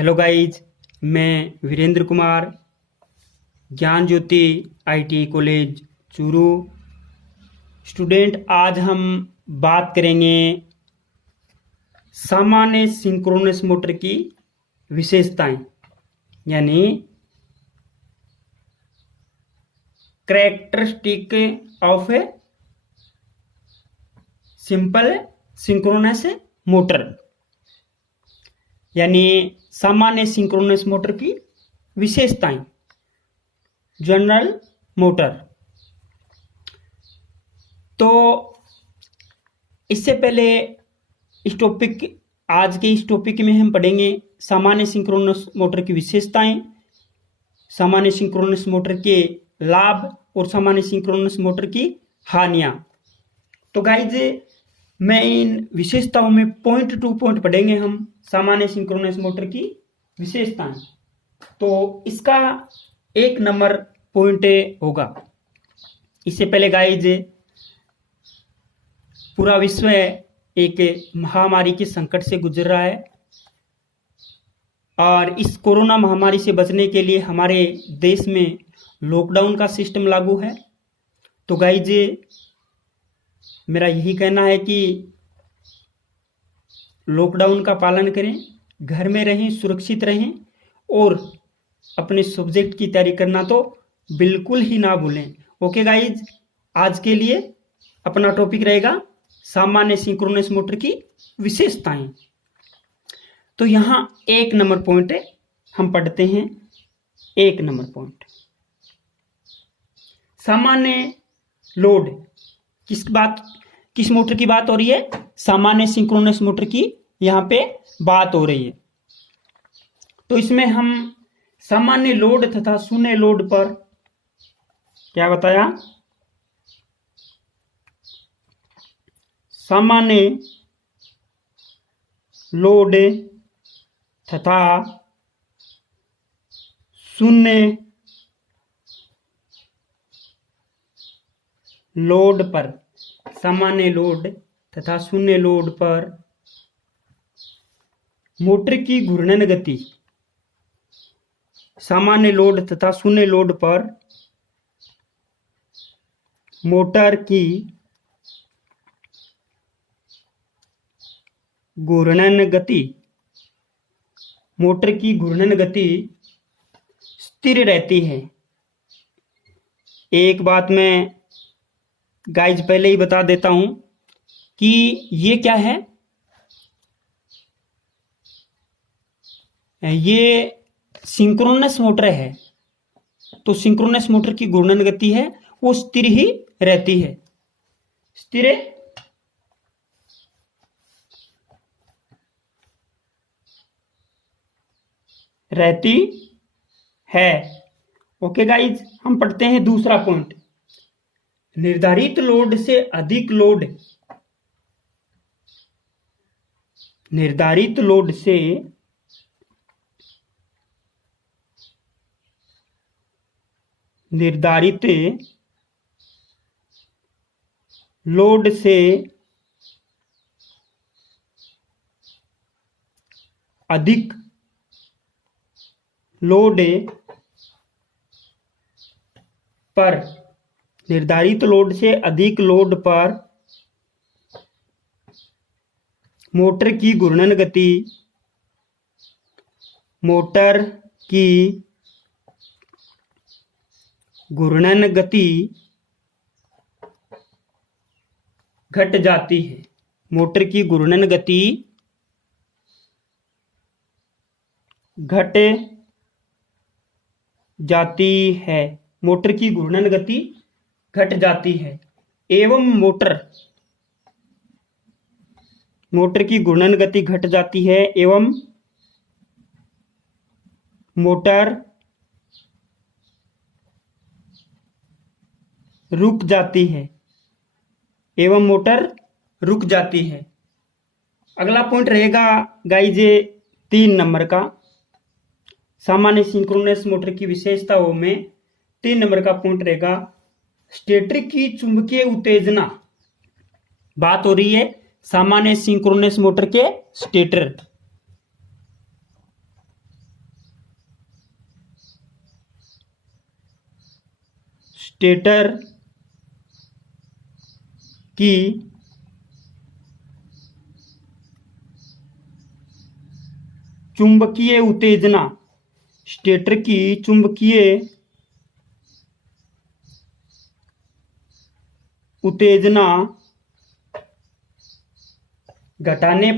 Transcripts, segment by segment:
Hello guys, मैं वीरेंद्र कुमार, ज्ञान ज्योति ITI college Churu student. आज हम बात करेंगे सामान्य सिंक्रोनस मोटर की विशेषताएं, यानी characteristic of a simple synchronous motor, यानी सामान्य सिंक्रोनस मोटर की विशेषताएं, जनरल मोटर। तो इससे पहले आज के इस टॉपिक में हम पढ़ेंगे सामान्य सिंक्रोनस मोटर की विशेषताएं, सामान्य सिंक्रोनस मोटर के लाभ और सामान्य सिंक्रोनस मोटर की हानियां। तो गाइज, मैं इन विशेषताओं में पॉइंट टू पॉइंट पढ़ेंगे हम सामान्य सिंक्रोनस मोटर की विशेषताएं। तो इसका 1 नंबर पॉइंट होगा। इससे पहले गाइज, पूरा विश्व एक महामारी के संकट से गुजर रहा है और इस कोरोना महामारी से बचने के लिए हमारे देश में लॉकडाउन का सिस्टम लागू है। तो गाइज, मेरा यही कहना है कि लॉकडाउन का पालन करें, घर में रहें, सुरक्षित रहें और अपने सब्जेक्ट की तैयारी करना तो बिल्कुल ही ना भूलें। ओके गाइज, आज के लिए अपना टॉपिक रहेगा सामान्य सिंक्रोनस मोटर की विशेषताएं। तो यहां 1 नंबर पॉइंट हम पढ़ते हैं। 1 नंबर पॉइंट, सामान्य लोड। किस मोटर की बात हो रही है? सामान्य सिंक्रोनस मोटर की यहां पे बात हो रही है। तो इसमें हम सामान्य लोड तथा शून्य लोड पर क्या बताया? सामान्य लोड तथा शून्य लोड पर, सामान्य लोड तथा शून्य लोड पर मोटर की घूर्णन गति, सामान्य लोड तथा शून्य लोड पर मोटर की घूर्णन गति, मोटर की घूर्णन गति स्थिर रहती है। एक बात मैं गाइज पहले ही बता देता हूं कि ये क्या है, ये सिंक्रोनस मोटर है। तो सिंक्रोनस मोटर की घूर्णन गति है वो स्थिर ही रहती है, स्थिर रहती है। ओके गाइज, हम पढ़ते हैं दूसरा पॉइंट। निर्धारित लोड से अधिक लोड, निर्धारित लोड से निर्धारित लोड से अधिक लोड पर, निर्धारित लोड से अधिक लोड पर मोटर की घूर्णन गति, मोटर की घूर्णन गति घट जाती है। मोटर की घूर्णन गति घट जाती है, मोटर की घूर्णन गति घट जाती है एवं मोटर की घूर्णन गति घट जाती है एवं मोटर रुक जाती है, एवं मोटर रुक जाती है। अगला पॉइंट रहेगा गाइज 3 नंबर का। सामान्य सिंक्रोनस मोटर की विशेषताओं में 3 नंबर का पॉइंट रहेगा स्टेटर की चुंबकीय उत्तेजना। बात हो रही है सामान्य सिंक्रोनस मोटर के स्टेटर स्टेटर की चुंबकीय उत्तेजना, स्टेटर की चुंबकीय उत्तेजना घटाने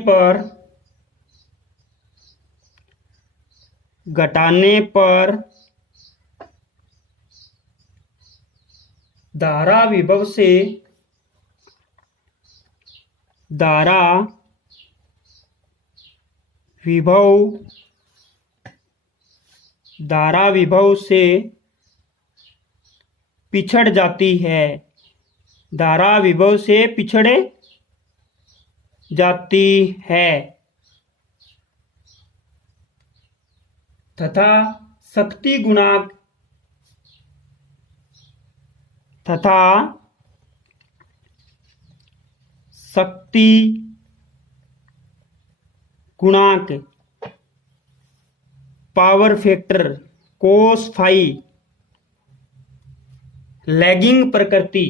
पर धारा विभव से पिछड़ जाती है, धारा विभव से पिछड़ जाती है तथा शक्ति गुणांक power factor cos phi lagging प्रकृति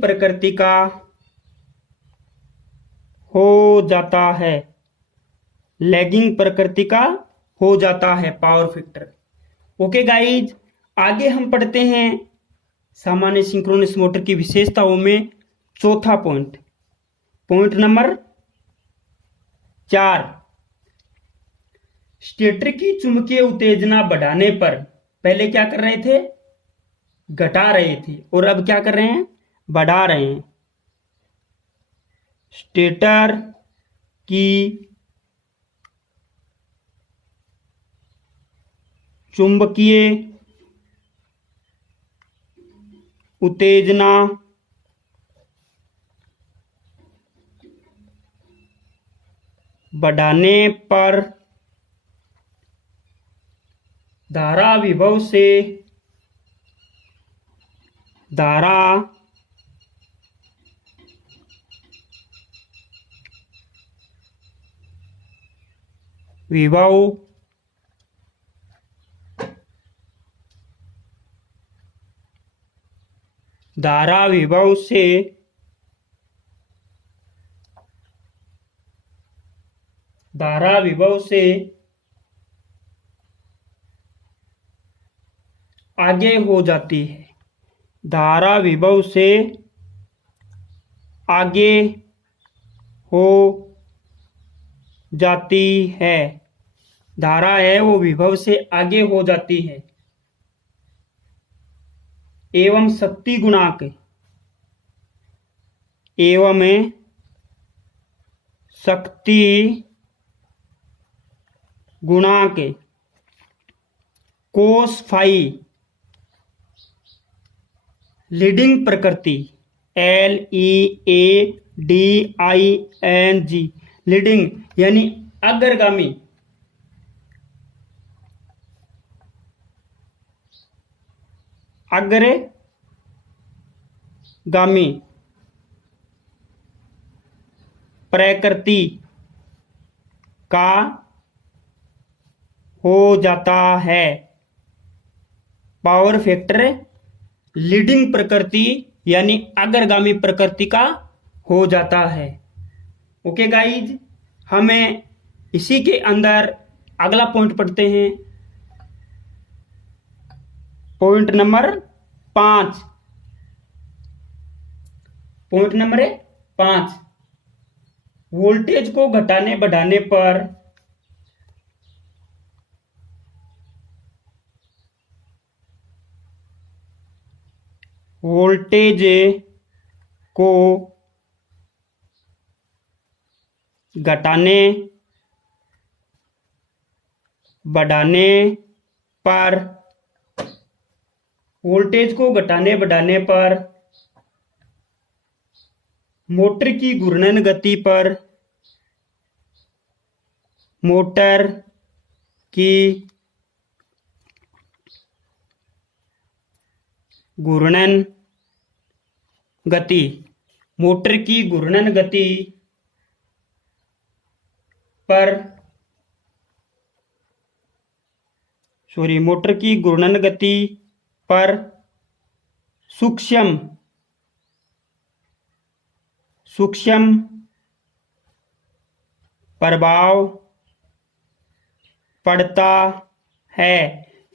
प्रकृति का हो जाता है पावर फैक्टर। ओके गाइज, आगे हम पढ़ते हैं सामान्य सिंक्रोनस मोटर की विशेषताओं में चौथा पॉइंट नंबर 4। स्टेटर की चुंबकीय उत्तेजना बढ़ाने पर, पहले क्या कर रहे थे, घटा रहे थे, और अब क्या कर रहे हैं, बढ़ा रहे हैं। स्टेटर की चुंबकीय उत्तेजना बढ़ाने पर धारा विभव से आगे हो जाती है, धारा विभव से आगे हो जाती है, धारा है वो विभव से आगे हो जाती है। एवं शक्ति गुणांक कोस फाई लीडिंग प्रकृति LEADING लीडिंग यानी अग्रगामी प्रकृति का हो जाता है पावर फैक्टर लीडिंग प्रकृति यानी अग्रगामी प्रकृति का हो जाता है। ओके गाइज, हमें इसी के अंदर अगला पॉइंट पढ़ते हैं, point number 5। Point number 5, voltage को घटाने बढ़ाने पर वोल्टेज को घटाने बढ़ाने पर मोटर की की घूर्णन गति, मोटर की घूर्णन गति पर मोटर की घूर्णन गति पर सूक्ष्म प्रभाव पड़ता है।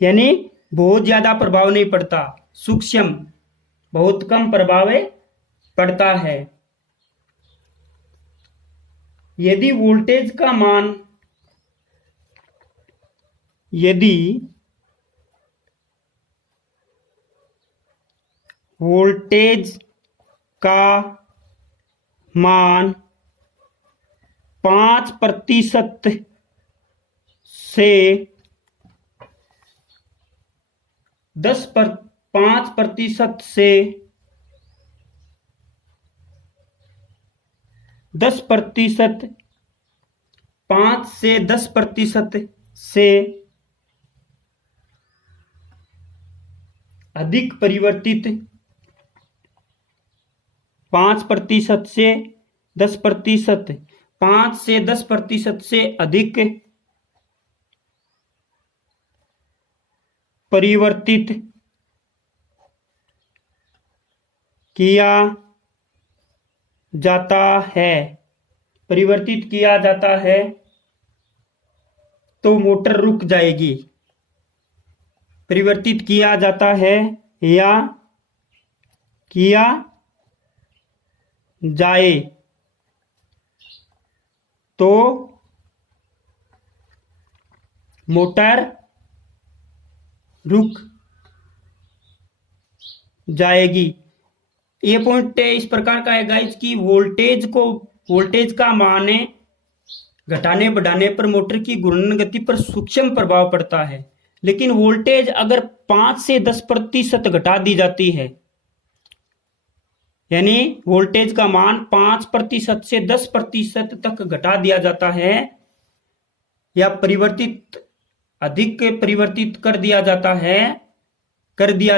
यानी बहुत ज्यादा प्रभाव नहीं पड़ता, सूक्ष्म बहुत कम प्रभाव पड़ता है। यदि वोल्टेज का मान वोल्टेज का मान 5% से 5% से 10%, 5 से 10% से अधिक परिवर्तित, 5% से 10%, 5 से 10% से अधिक परिवर्तित किया जाता है, तो मोटर रुक जाएगी। परिवर्तित किया जाता है या किया जाए तो मोटर रुक जाएगी। ये पॉइंट इस प्रकार का है गाइस कि वोल्टेज का मान घटाने बढ़ाने पर मोटर की घूर्णन गति पर सूक्ष्म प्रभाव पड़ता है, लेकिन वोल्टेज अगर 5 से 10% घटा दी जाती है, यानी वोल्टेज का मान 5% से 10% तक घटा दिया जाता है या अधिक परिवर्तित कर दिया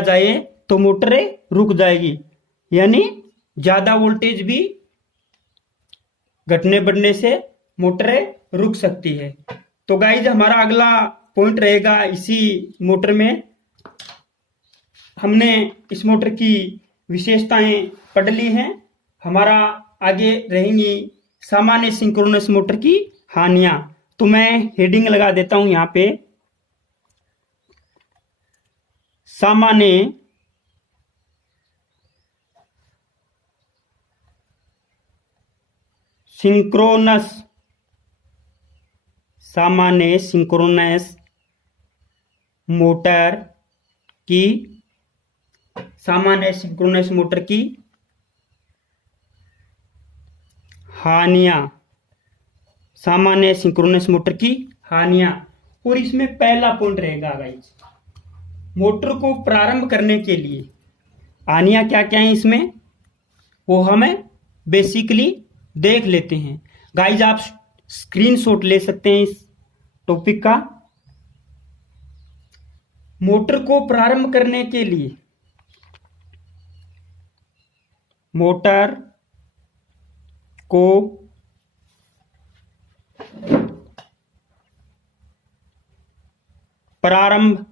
जाए तो मोटर रुक जाएगी। यानी ज्यादा वोल्टेज भी घटने बढ़ने से मोटर रुक सकती है। तो गाइज हमारा अगला पॉइंट रहेगा इसी मोटर में। हमने इस मोटर की विशेषताएं पढ़ ली हैं। हमारा आगे रहेंगी सामान्य सिंक्रोनस मोटर की हानियां। तो मैं हेडिंग लगा देता हूं यहां पे, सामान्य सिंक्रोनस मोटर की हानियां। और इसमें पहला पॉइंट रहेगा गाइस, मोटर को प्रारंभ करने के लिए हानियां क्या क्या है इसमें, वो हमें बेसिकली देख लेते हैं। गाइस आप स्क्रीनशॉट ले सकते हैं इस टॉपिक का। मोटर को प्रारंभ करने के लिए मोटर को प्रारंभ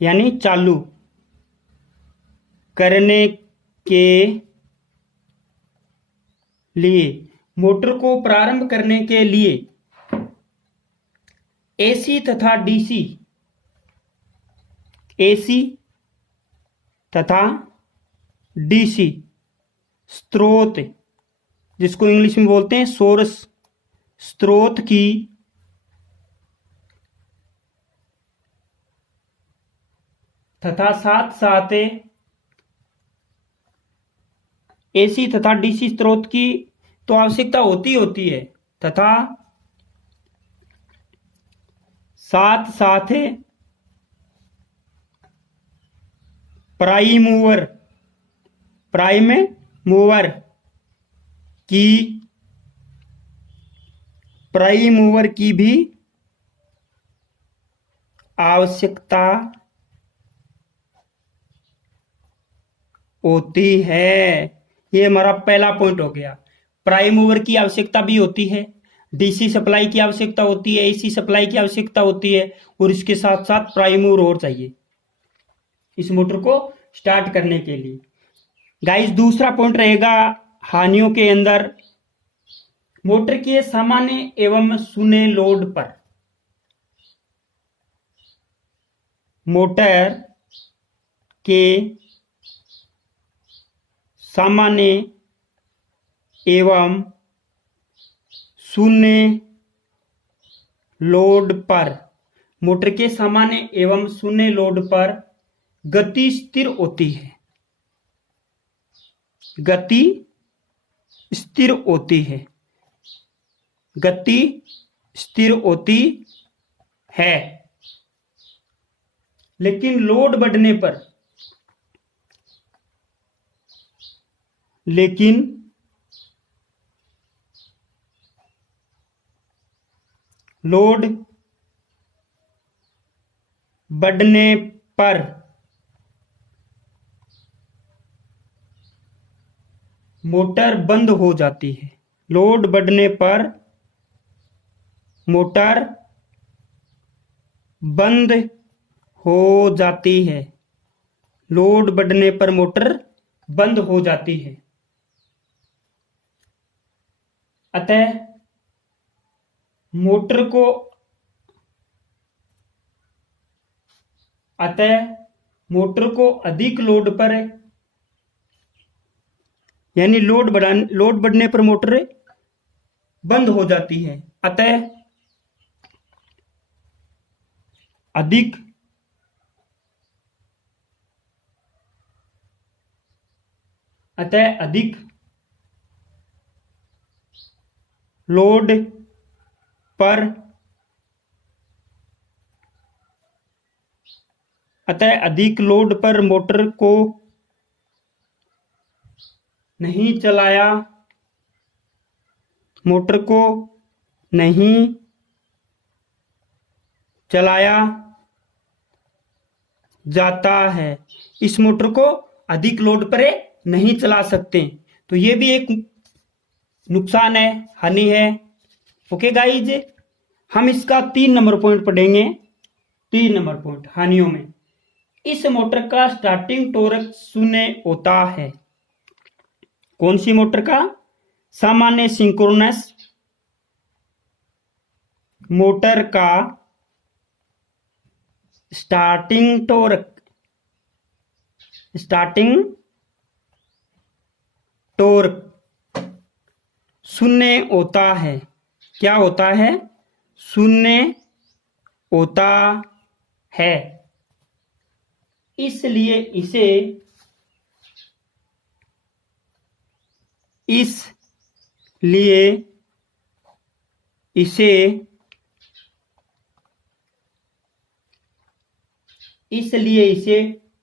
यानी चालू करने के लिए, मोटर को प्रारंभ करने के लिए एसी तथा डीसी स्रोत, जिसको इंग्लिश में बोलते हैं सोर्स, स्रोत की तथा साथ साथ एसी तथा डीसी स्रोत की तो आवश्यकता होती है, तथा साथ साथ प्राइम मूवर की भी आवश्यकता होती है। ये हमारा पहला पॉइंट हो गया। प्राइम मूवर की आवश्यकता भी होती है, डीसी सप्लाई की आवश्यकता होती है, एसी सप्लाई की आवश्यकता होती है, और इसके साथ साथ प्राइम मूवर और चाहिए इस मोटर को स्टार्ट करने के लिए। गाइस, दूसरा पॉइंट रहेगा हानियों के अंदर, मोटर के सामान्य एवं शून्य लोड पर, मोटर के सामान्य एवं शून्य लोड पर, मोटर के सामान्य एवं शून्य लोड पर गति स्थिर होती है, गति स्थिर होती है, गति स्थिर होती है। लेकिन लोड बढ़ने पर, लेकिन लोड बढ़ने पर मोटर बंद हो जाती है। लोड बढ़ने पर मोटर बंद हो जाती है। लोड बढ़ने पर मोटर बंद हो जाती है। अतः मोटर को अधिक लोड पर, यानी लोड बढ़ने पर मोटर बंद हो जाती है। अतः अधिक लोड पर मोटर को नहीं चलाया जाता है। इस मोटर को अधिक लोड पर नहीं चला सकते, तो ये भी एक नुकसान है, हानि है। ओके गाइज, हम इसका 3 नंबर पॉइंट पढ़ेंगे। 3 नंबर पॉइंट हानियों में, इस मोटर का स्टार्टिंग टॉर्क शून्य होता है। कौन सी मोटर का? सामान्य सिंक्रोनस मोटर का स्टार्टिंग टॉर्क शून्य होता है। क्या होता है? शून्य होता है। इसलिए इसे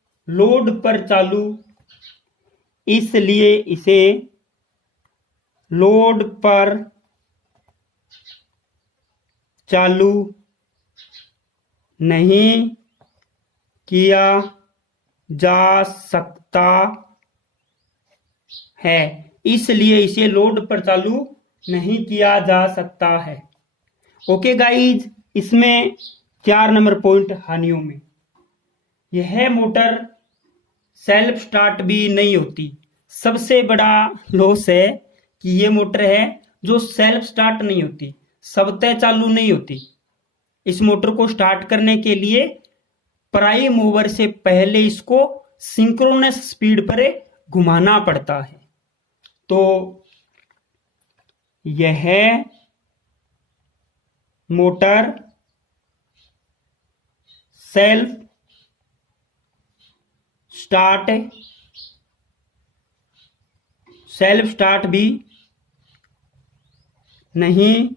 लोड पर चालू नहीं किया जा सकता है। इसलिए इसे लोड पर चालू नहीं किया जा सकता है। ओके गाइज, इसमें 4 नंबर पॉइंट हानियों में। यह मोटर सेल्फ स्टार्ट भी नहीं होती। सबसे बड़ा लॉस है कि ये मोटर है जो सेल्फ स्टार्ट नहीं होती, स्वतः चालू नहीं होती। इस मोटर को स्टार्ट करने के लिए प्राइम मूवर से पहले इसको सिंक्रोनस स्पीड पर घुमाना पड़ता है। तो यह मोटर सेल्फ स्टार्ट भी नहीं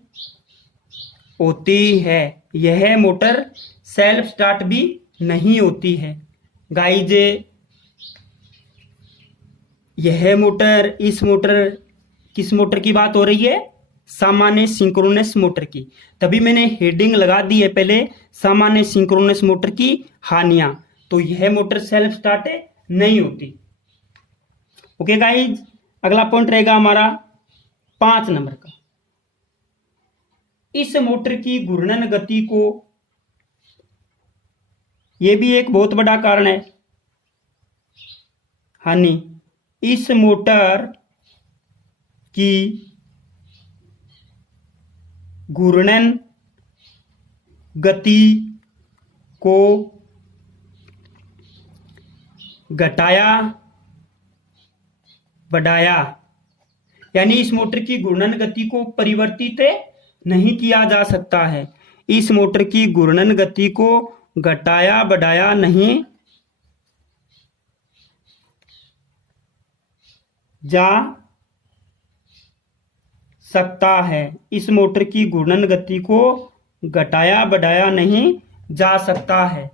होती है। यह मोटर सेल्फ स्टार्ट भी नहीं होती है। गाइज, यह मोटर, किस मोटर की बात हो रही है? सामान्य सिंक्रोनस मोटर की। तभी मैंने हेडिंग लगा दी है पहले, सामान्य सिंक्रोनस मोटर की हानियां। तो यह मोटर सेल्फ स्टार्ट नहीं होती। ओके गाइज, अगला पॉइंट रहेगा हमारा 5 नंबर का। इस मोटर की घूर्णन गति को, यह भी एक बहुत बड़ा कारण है हानि, इस मोटर की घूर्णन गति को घटाया बढ़ाया, यानी इस मोटर की घूर्णन गति को परिवर्तित नहीं किया जा सकता है। इस मोटर की घूर्णन गति को घटाया बढ़ाया नहीं जा सकता है। इस मोटर की घूर्णन गति को घटाया बढ़ाया नहीं जा सकता है।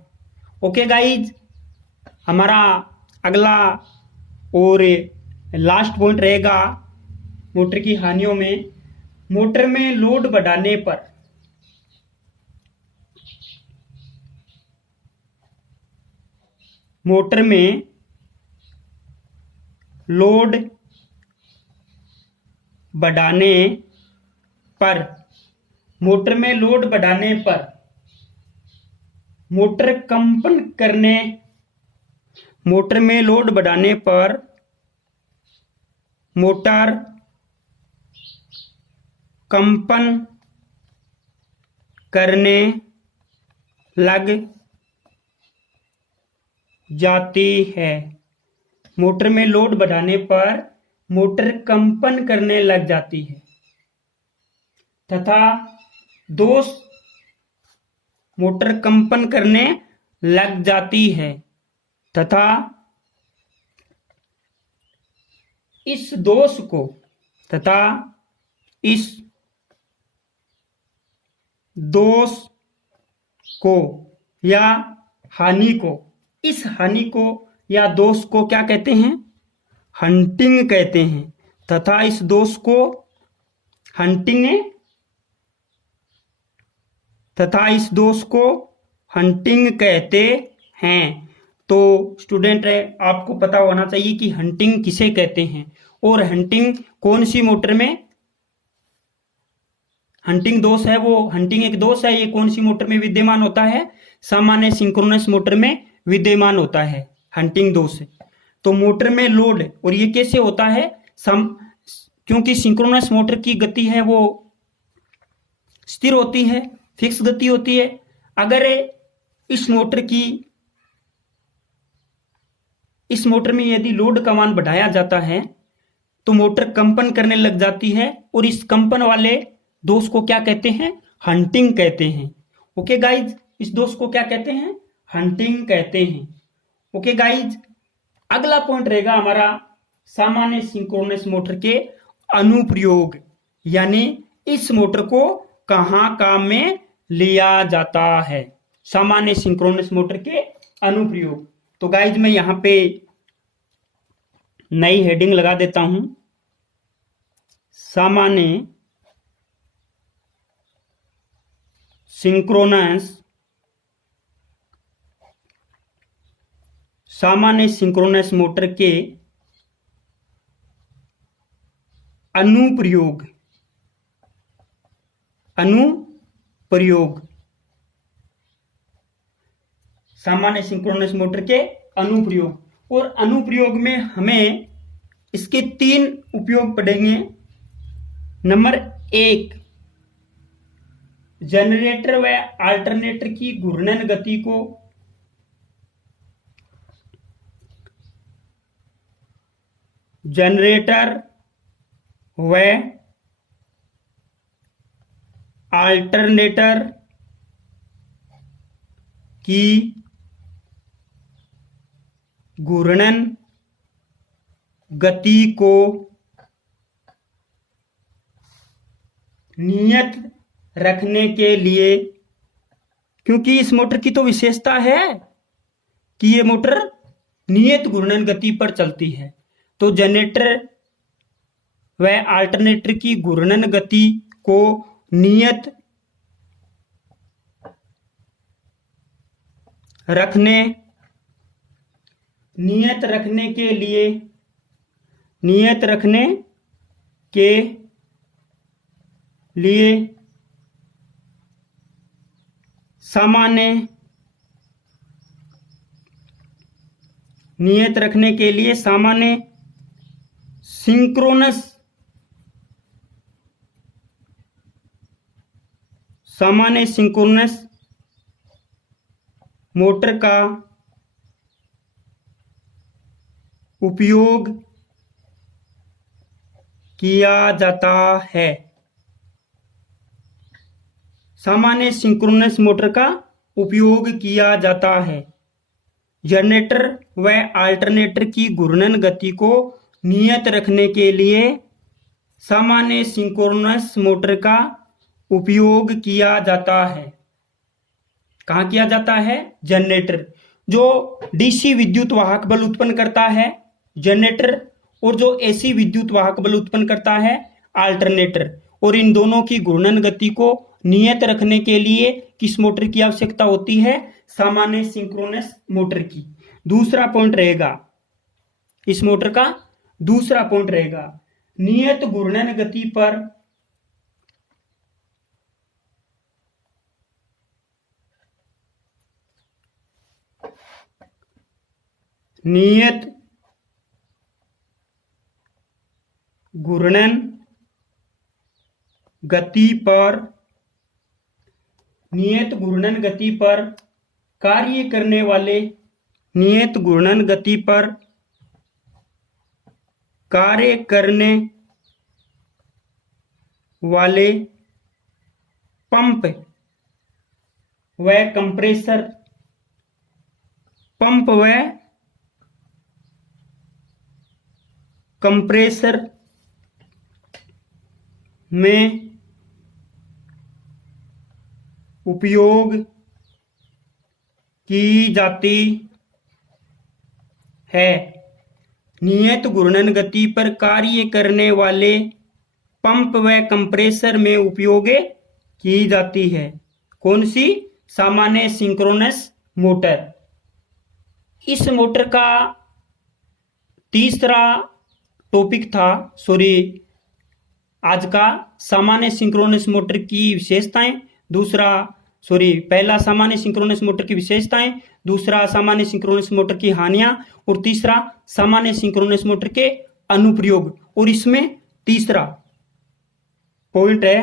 ओके गाइज, हमारा अगला और लास्ट पॉइंट रहेगा मोटर की हानियों में, मोटर में लोड बढ़ाने पर मोटर में लोड बढ़ाने पर मोटर में लोड बढ़ाने पर मोटर कंपन करने मोटर में लोड बढ़ाने पर मोटर कंपन करने लग जाती है। मोटर में लोड बढ़ाने पर मोटर कंपन करने लग जाती है तथा दोष मोटर कंपन करने लग जाती है तथा इस दोष को तथा इस दोष को या हानि को, इस हानि को या दोष को क्या कहते हैं? हंटिंग कहते हैं तथा इस दोष को हंटिंग तथा इस दोष को हंटिंग कहते हैं। तो स्टूडेंट आपको पता होना चाहिए कि हंटिंग किसे कहते हैं और हंटिंग कौन सी मोटर में हंटिंग दोष है, वो हंटिंग एक दोष है, ये कौन सी मोटर में विद्यमान होता है? सामान्य सिंक्रोनस मोटर में विद्यमान होता है हंटिंग दोष। तो मोटर में लोड, और ये कैसे होता है? क्योंकि सिंक्रोनस मोटर की गति है वो स्थिर होती है, फिक्स गति होती है। अगर इस मोटर में यदि लोड का मान बढ़ाया जाता है तो मोटर कंपन करने लग जाती है और इस कंपन वाले दोष को क्या कहते हैं? हंटिंग कहते हैं। ओके गाइज, इस दोष को क्या कहते हैं? हंटिंग कहते हैं। ओके गाइज, अगला पॉइंट रहेगा हमारा सामान्य सिंक्रोनस मोटर के अनुप्रयोग, यानी इस मोटर को कहां काम में लिया जाता है। सामान्य सिंक्रोनस मोटर के अनुप्रयोग। तो गाइज मैं यहां पे नई हेडिंग लगा देता हूं, सामान्य सिंक्रोनस मोटर के अनुप्रयोग सामान्य सिंक्रोनस मोटर के अनुप्रयोग। और अनुप्रयोग में हमें इसके 3 उपयोग पड़ेंगे। नंबर 1, जनरेटर व अल्टरनेटर की घूर्णन गति को जनरेटर व अल्टरनेटर की घूर्णन गति को नियत रखने के लिए, क्योंकि इस मोटर की तो विशेषता है कि ये मोटर नियत घूर्णन गति पर चलती है, तो जनरेटर व अल्टरनेटर की घूर्णन गति को नियत रखने के लिए सामान्य सिंक्रोनस मोटर का उपयोग किया जाता है। सामान्य सिंक्रोनस मोटर का उपयोग किया जाता है। जनरेटर व अल्टरनेटर की घूर्णन गति को नियत रखने के लिए सामान्य सिंक्रोनस मोटर का उपयोग किया जाता है। कहाँ किया जाता है? जनरेटर, जो डीसी विद्युत वाहक बल उत्पन्न करता है जनरेटर, और जो एसी विद्युत वाहक बल उत्पन्न करता है अल्टरनेटर, और इन दोनों की घूर्णन गति को नियत रखने के लिए किस मोटर की आवश्यकता होती है? सामान्य सिंक्रोनस मोटर की। दूसरा पॉइंट रहेगा, इस मोटर का दूसरा पॉइंट रहेगा, नियत घूर्णन गति पर नियत घूर्णन गति पर कार्य करने वाले पंप व कंप्रेसर में उपयोग की जाती है। नियत घूर्णन गति पर कार्य करने वाले पंप व कंप्रेसर में उपयोग की जाती है। कौन सी? सामान्य सिंक्रोनस मोटर। इस मोटर का तीसरा टॉपिक था, आज का सामान्य सिंक्रोनस मोटर की विशेषताएं, पहला सामान्य सिंक्रोनस मोटर की विशेषताएं, दूसरा सामान्य सिंक्रोनस मोटर की हानियां, और तीसरा सामान्य सिंक्रोनस मोटर के अनुप्रयोग। और इसमें तीसरा पॉइंट है,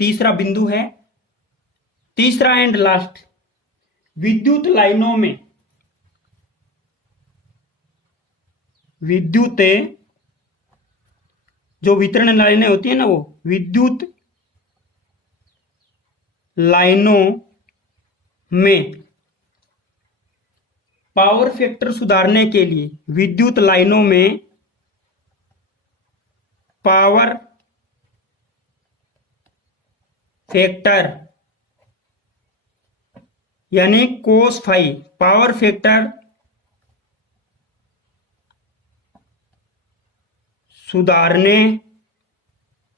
तीसरा बिंदु है, तीसरा एंड लास्ट, विद्युत लाइनों में जो वितरण लाइनें होती है ना, वो विद्युत लाइनों में पावर फैक्टर सुधारने के लिए, विद्युत लाइनों में पावर फैक्टर यानी कोस फाई, पावर फैक्टर सुधारने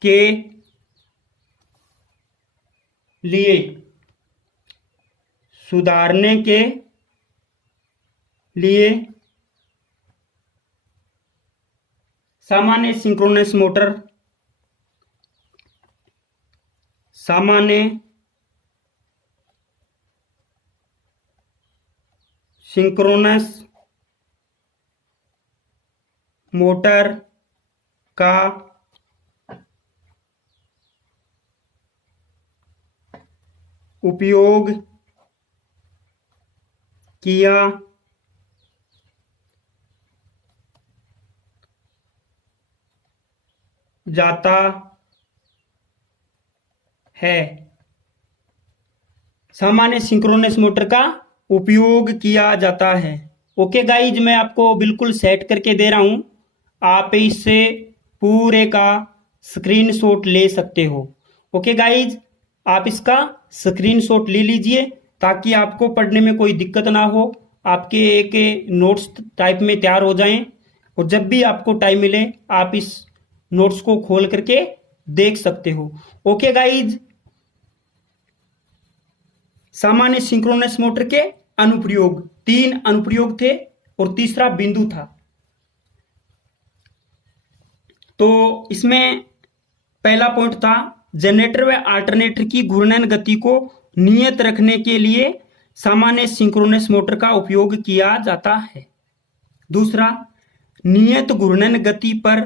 के लिए सामान्य सिंक्रोनस मोटर का उपयोग किया जाता है। सामान्य सिंक्रोनस मोटर का उपयोग किया जाता है। ओके गाइज, मैं आपको बिल्कुल सेट करके दे रहा हूं, आप इससे पूरे का स्क्रीनशॉट ले सकते हो। ओके गाइज, आप इसका स्क्रीनशॉट ले लीजिए ताकि आपको पढ़ने में कोई दिक्कत ना हो, आपके एक नोट्स टाइप में तैयार हो जाएं, और जब भी आपको टाइम मिले आप इस नोट्स को खोल करके देख सकते हो। ओके गाइज, सामान्य सिंक्रोनस मोटर के अनुप्रयोग, 3 अनुप्रयोग थे और तीसरा बिंदु था। तो इसमें पहला पॉइंट था जनरेटर व अल्टरनेटर की घूर्णन गति को नियत रखने के लिए सामान्य सिंक्रोनस मोटर का उपयोग किया जाता है। दूसरा, नियत घूर्णन गति पर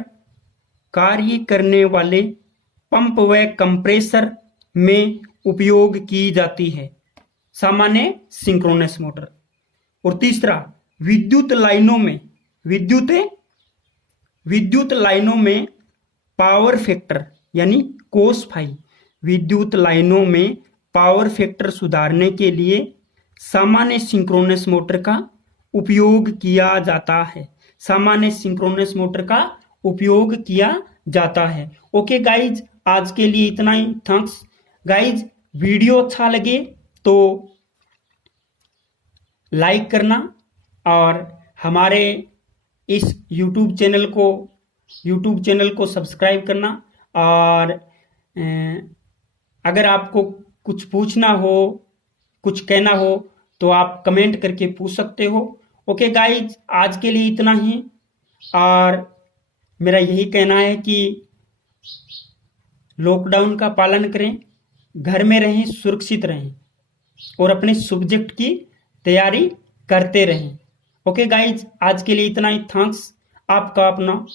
कार्य करने वाले पंप व कंप्रेसर में उपयोग की जाती है सामान्य सिंक्रोनस मोटर। और तीसरा, विद्युत लाइनों में पावर फैक्टर यानी कोस फाई, विद्युत लाइनों में पावर फैक्टर सुधारने के लिए सामान्य सिंक्रोनस मोटर का उपयोग किया जाता है। सामान्य सिंक्रोनस मोटर का उपयोग किया जाता है। ओके गाइज, आज के लिए इतना ही। Thanks guys. वीडियो अच्छा लगे तो लाइक करना और हमारे इस YouTube चैनल को सब्सक्राइब करना। और अगर आपको कुछ पूछना हो, कुछ कहना हो तो आप कमेंट करके पूछ सकते हो। ओके गाइज, आज के लिए इतना ही। और मेरा यही कहना है कि लॉकडाउन का पालन करें, घर में रहें, सुरक्षित रहें और अपने सब्जेक्ट की तैयारी करते रहें। ओके गाइज, आज के लिए इतना ही। थैंक्स। आपका अपना